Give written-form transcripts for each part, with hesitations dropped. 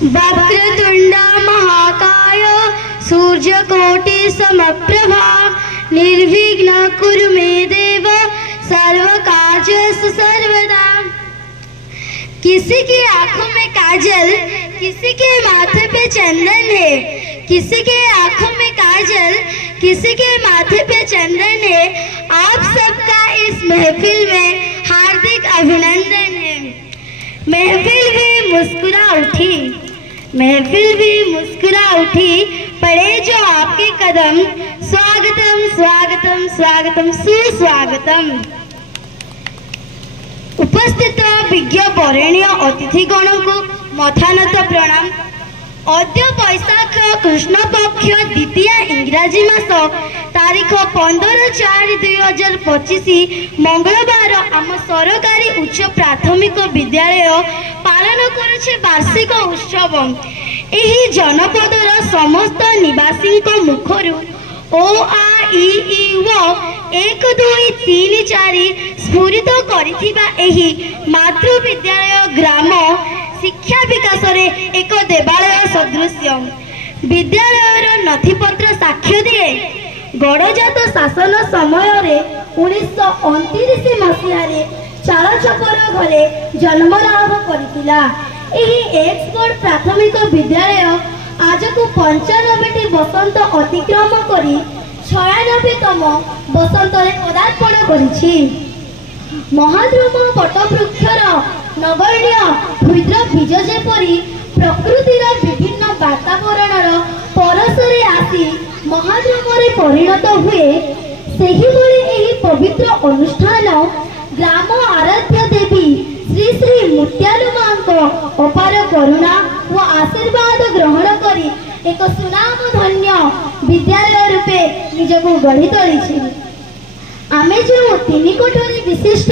वक्रतुंड महाकाय सूर्यकोटि समप्रभा निर्विघ्न कुरु मे देव सर्वकार्येषु सर्वदा। किसी की आंखों में काजल, किसी के माथे पे चंदन है, किसी के आंखों में काजल, किसी के माथे पे चंदन है। आप सबका इस महफिल में हार्दिक अभिनंदन है। महफिल भी मुस्कुरा उठी, महफिल भी मुस्कुरा उठी, पड़े जो आपके कदम। स्वागतम स्वागतम स्वागतम सुस्वागतम। उपस्थित विज्ञ वरेण्य अतिथिगण को मथानत प्रणाम। अद्य वैशाख कृष्ण पक्ष द्वितीय इंग्राजी मास तारीख 15/4/2025 मंगलवार आम सरकारी उच्च प्राथमिक विद्यालय पालन करुचे वार्षिक उत्सव। एही जनपदर समस्त निवासी मुखर ओ आ इ व 1 2 3 4 स्फुरित करिथिबा एही मातृ विद्यालय ग्राम शिक्षा विकास रे एक देवालय सदृश्य। विद्यालयर नथिपत्र साक्ष्य दिए गड़जात शासन समय 1929 मसीह चालचपर घरे जन्मलाभ करथिला। एही एक्सफोर्ड प्राथमिक विद्यालय आज को 95टी वसंत अतिक्रम करी 96तम वसंत पदार्पण करिछि। महाद्रुम वटवृक्षर नगण्य क्षुद्र बीज जेपरी प्रकृतिर विभिन्न वातावरणर परसरे आसी महाद्रुमरे परिणत हुए, सेहिभଳି एही पवित्र अनुष्ठान ग्राम आराध्य देवी श्री श्री मुत्यालु मांको अपार करुणा व आशीर्वाद ग्रहण करी एक सुनाम धन्य विद्यालय रूपे निजको गढ़ी तोली। आमे जो 3 कोठरी विशिष्ट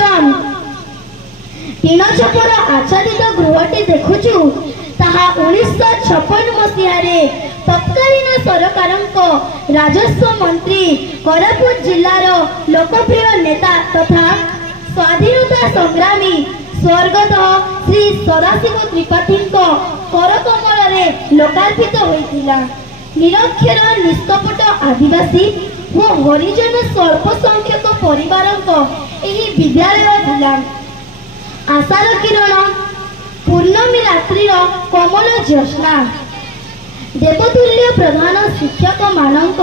टीन छपर आच्छादित गृहटी देखुचु ताहा 1956 मसीह तत्कालीन सरकार राजस्व मंत्री कोरापुट जिलार लोकप्रिय नेता तथा स्वाधीनता संग्रामी स्वर्गत श्री सदाशिव त्रिपाठी करकमल लोकार्पित होइतिला। निरक्षर निष्कपट आदिवासी व हरिजन स्वल्प संख्यक परिवार एही विद्यालय थिला। आशार किरण पूर्णमी रात्रिर कमल ज्योत्स्ना देवतुल्य प्रधान शिक्षक मानक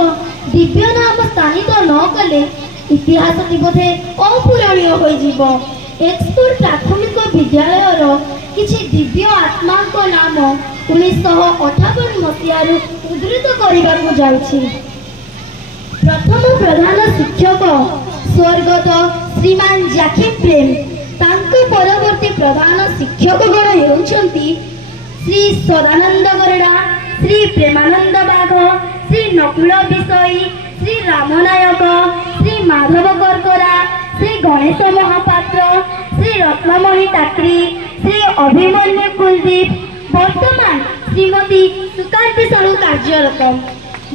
दिव्य नाम स्थानित न कले इतिहास बोधे अपूरणीय होई जीवो। एक्सफोर्ड प्राथमिक विद्यालयर किछि दिव्य आत्मा को नाम 1958 मसीह उद्धृत करने जाउछि। प्रथम प्रधान शिक्षक स्वर्गत श्रीमान जाकिम प्रेम, तांको परवर्ती प्रधान शिक्षकगण हेउछन्ति श्री सदानंद गरडा, श्री प्रेमानंद बाघ, श्री नकुल विषयी, श्री रामनायक, श्री माधव करकरा, श्री गणेश महापात्र, श्री रत्नमणि टाकरी, श्री अभिमन्यु कुलदीप, वर्तमान श्रीमती सुकांती साहू कार्यरत।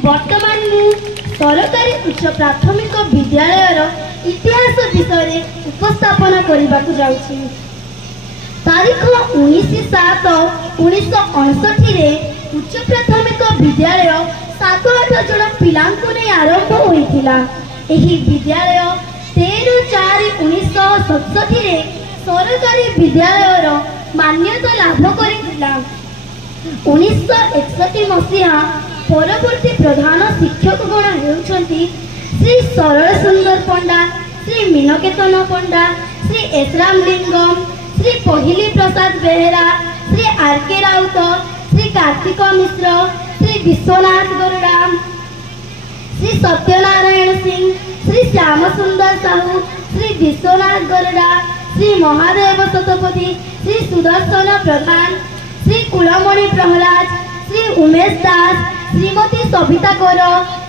वर्तमान मु सरकारी उच्च प्राथमिक विद्यालयर इतिहास विषय उपस्थापन करने जाउछि। तारीख 19/7/1959 उच्च प्राथमिक विद्यालय 7-8 जन पिलांको ने आरंभ होइतिला। एही विद्यालय 13/4/1967 सरकारी विद्यालयर मान्यता लाभ करितिला। 1961 मसीहा परवर्ती प्रधान शिक्षकगण हेउछन्ति श्री सरल सुंदर पंडा, श्री मीनकेतन पंडा, श्री एसराम लिंगम, श्री पहिली प्रसाद बेहेरा, श्री आर के राउत, श्री कार्तिक मिश्र, श्री विश्वनाथ गरुड़ा, श्री सत्यनारायण सिंह, श्री श्याम सुंदर साहू, श्री विश्वनाथ गरुड़ा, श्री महादेव शतपथी, श्री सुदर्शन प्रधान, श्री कुलमणि प्रहलाद, श्री उमेश दास, श्रीमती सविता कौर,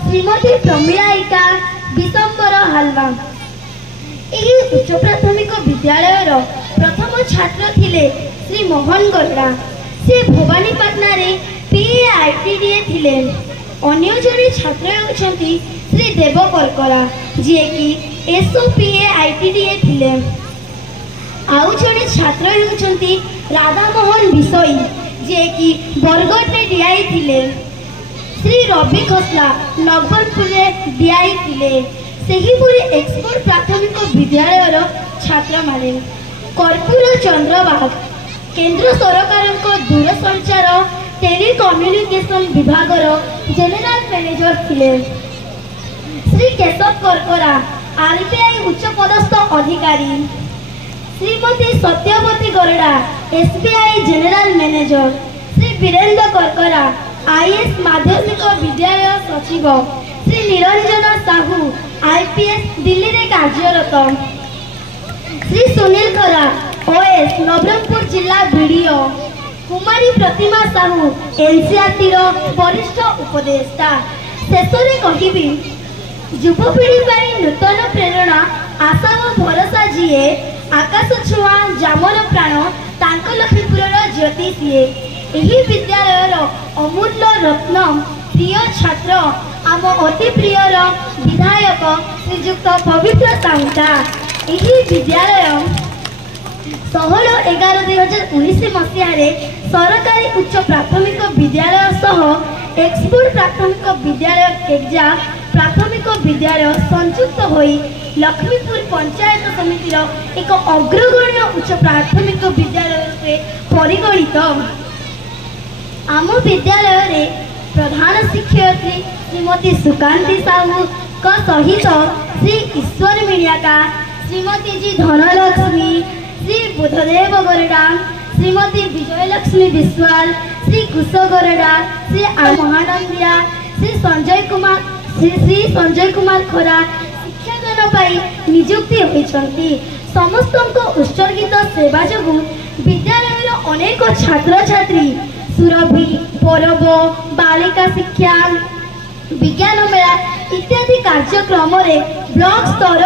श्रीमती प्रमीलाइका, विशंबर हालवा। एही उच्च प्राथमिक विद्यालयर प्रथम छात्र थिले श्री मोहन गरुड़ा। से भवानीपाटना रे PAITDA थिले। अन्य जड़े छात्र होछंती श्री देव करकरा जे कि SOPAITDA थिले। आउ जड़े छात्र होछंती राधा मोहन विषयी जे कि बरगढ़ में डीआई थिले। श्री रवि खोसला नवरंगपुर में डीआई थिले। सेहीपुरी एक्सपोर्ट प्राथमिक विद्यालय छात्र माने कर्पूर चंद्रबाग केंद्र सरकार दूरसंचार टेलीकम्युनिकेशन विभाग जेनेराल मैनेजर थिले। श्री केशव करकरा आरबीआई उच्च पदस्थ अधिकारी। Shrimati Satyavati Garada SBI general manager. Shri Virendra Karkara IAS माध्यमिक विद्यालय सचिव। श्री निरंजन साहू आईपीएस दिल्ली में कार्यरत। श्री सुनील खरा ओएस नवरंगपुर जिला बीडीओ। कुमारी प्रतिमा साहू एनसीआरटी वरिष्ठ उपदेष्टा। शेष में कहबी युवपीढ़ी पर नूतन प्रेरणा आशा और भरोसा जीए आकाश छुआ जामर प्राण तांक लक्ष्मीपुर ज्योति सीए। यही विद्यालय अमूल्य रत्न प्रिय छात्र आम अति प्रिय विधायक श्रीजुक्त पवित्र साउंटा। यही विद्यालय 16/11/2019 मसीह सरकारी उच्च प्राथमिक विद्यालय सह एक्सपोर्ट प्राथमिक विद्यालय केग्जा प्राथमिक विद्यालय संयुक्त होई लक्ष्मीपुर पंचायत समितिर एक अग्रगण्य उच्च प्राथमिक विद्यालय परिगणित। आम विद्यालय रे प्रधान शिक्षयित्री श्रीमती सुकांती साहू का सहित श्री ईश्वर मिणियाका, श्रीमती जी धनलक्ष्मी, श्री बुधदेव गरड़ा, श्रीमती विजयलक्ष्मी विश्वाल, श्री कुश गरड़ा, श्री महानंदिया, श्री संजय कुमार खरा शिक्षादान पाई नियुक्ति होइछंती। समस्त उत्सर्गित सेवा जोगु विद्यालय अनेक छात्र छात्री सुरभि परब बालिका शिक्षा विज्ञान मेला इत्यादि कार्यक्रम रे ब्लॉक स्तर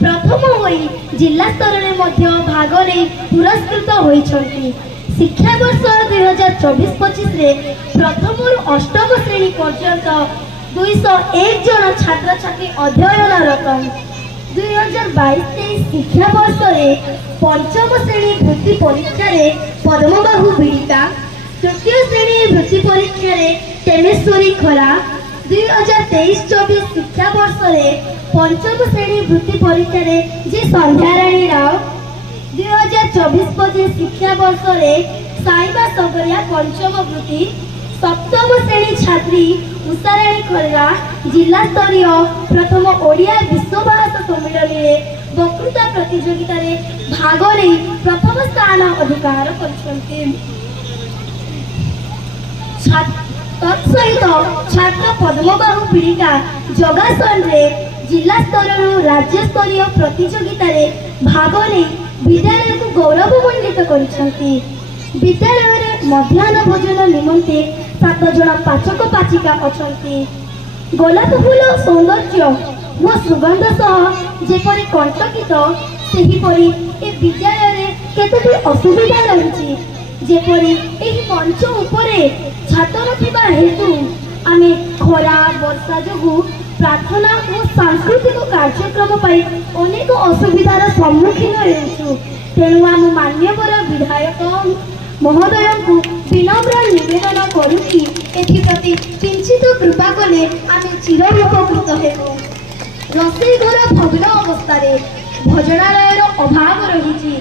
प्रथम होई जिला स्तर रे मध्य भाग नै पुरस्कृत होइछंती। शिक्षा वर्ष 2024-25 रे प्रथम रु अष्टम श्रेणी पर्यंत 201 जन छात्र छात्री अध्ययनरत। 2022-23 शिक्षा वर्ष रे पंचम श्रेणी वृत्ति परीक्षा रे पद्मबाहु बीड़िका, तृतीय श्रेणी वृत्ति परीक्षा रे तेमेश्वरी खरा। 2023-24 शिक्षा वर्ष रे पंचम श्रेणी वृत्ति परीक्षा रे जी संध्याराणी राव। 2024-25 शिक्षा वर्ष रे साइबा सगरिया पंचम वृत्ति। सप्तम श्रेणी छात्री उषाराणी खरगा जिला स्तरीय प्रथम ओडिया विश्वभाषा सम्मेलन में वक्तृता प्रतियोगिता रे भाग नै प्रथम स्थान अधिकार करछन्ते। तत्सहित छात्र पद्मबाहु पीड़िका जोगासन रे जिला स्तर राज्य स्तरीय प्रतियोगिता रे भाग नै विद्यालय को गौरवमंडित करछन्ती। विद्यालय रे मध्याह्न भोजन निमंते 7 जन पाचक पाचिका अछन्ती। गोलाप फूल सौंदर्य व सुगंध सह जेपरि कंटकित सेहीपरि ए विद्यालय रे केतोटी असुविधा रहिछि। जेपरि एही मंच उपरे छात्र नथिबा हेतु आमे खरा वर्षा जोगु प्रार्थना और सांस्कृतिक कार्यक्रम पाई अनेक असुविधार सम्मुखीन हेउछु। तेणु आम मान्यवर विधायक महोदय को विनम्र निवेदन करुछि एथिप्रति किंचित कृपा कले आमे चिरोपकृत हेबु। रसोई घर भग्न अवस्था भोजनालय अभाव रही।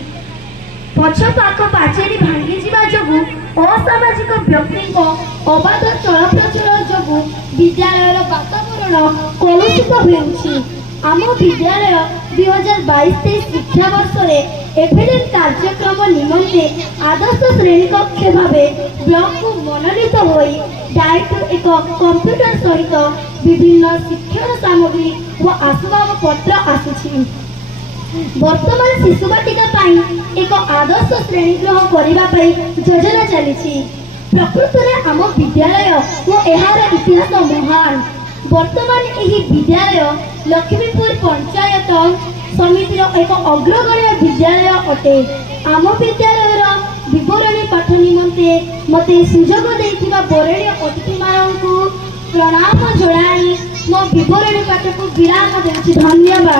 पछपाख पाचेरी भांगी जीवा जोगु असामाजिक व्यक्ति अबाध चलप्रचल जोगु विद्यालय वातावरण कलुषित होउछि। आम विद्यालय 2022-23 शिक्षा वर्ष रे एफएडएन कार्यक्रम निमंते आदर्श श्रेणी कक्ष भावे ब्लॉक को मनोनीत होई डायरेक्ट एक कंप्यूटर सहित विभिन्न शिक्षण सामग्री व आसबाब पत्र आसुछि। वर्तमान शिशु बाटिका पाई एक आदर्श श्रेणी ग्रह करबा पाई योजना चली। प्रकृत में आम विद्यालय और एहार इतिहास महान। वर्तमान यही विद्यालय लक्ष्मीपुर पंचायत समितिर एक अग्रगण्य विद्यालय अटे। आम विद्यालय विवरणी पाठ निमंते मते सुजोग देथिबा बरणीय अतिथि मानकु प्रणाम जणाई मो विवरणी पाठ को विराम देउछि। धन्यवाद।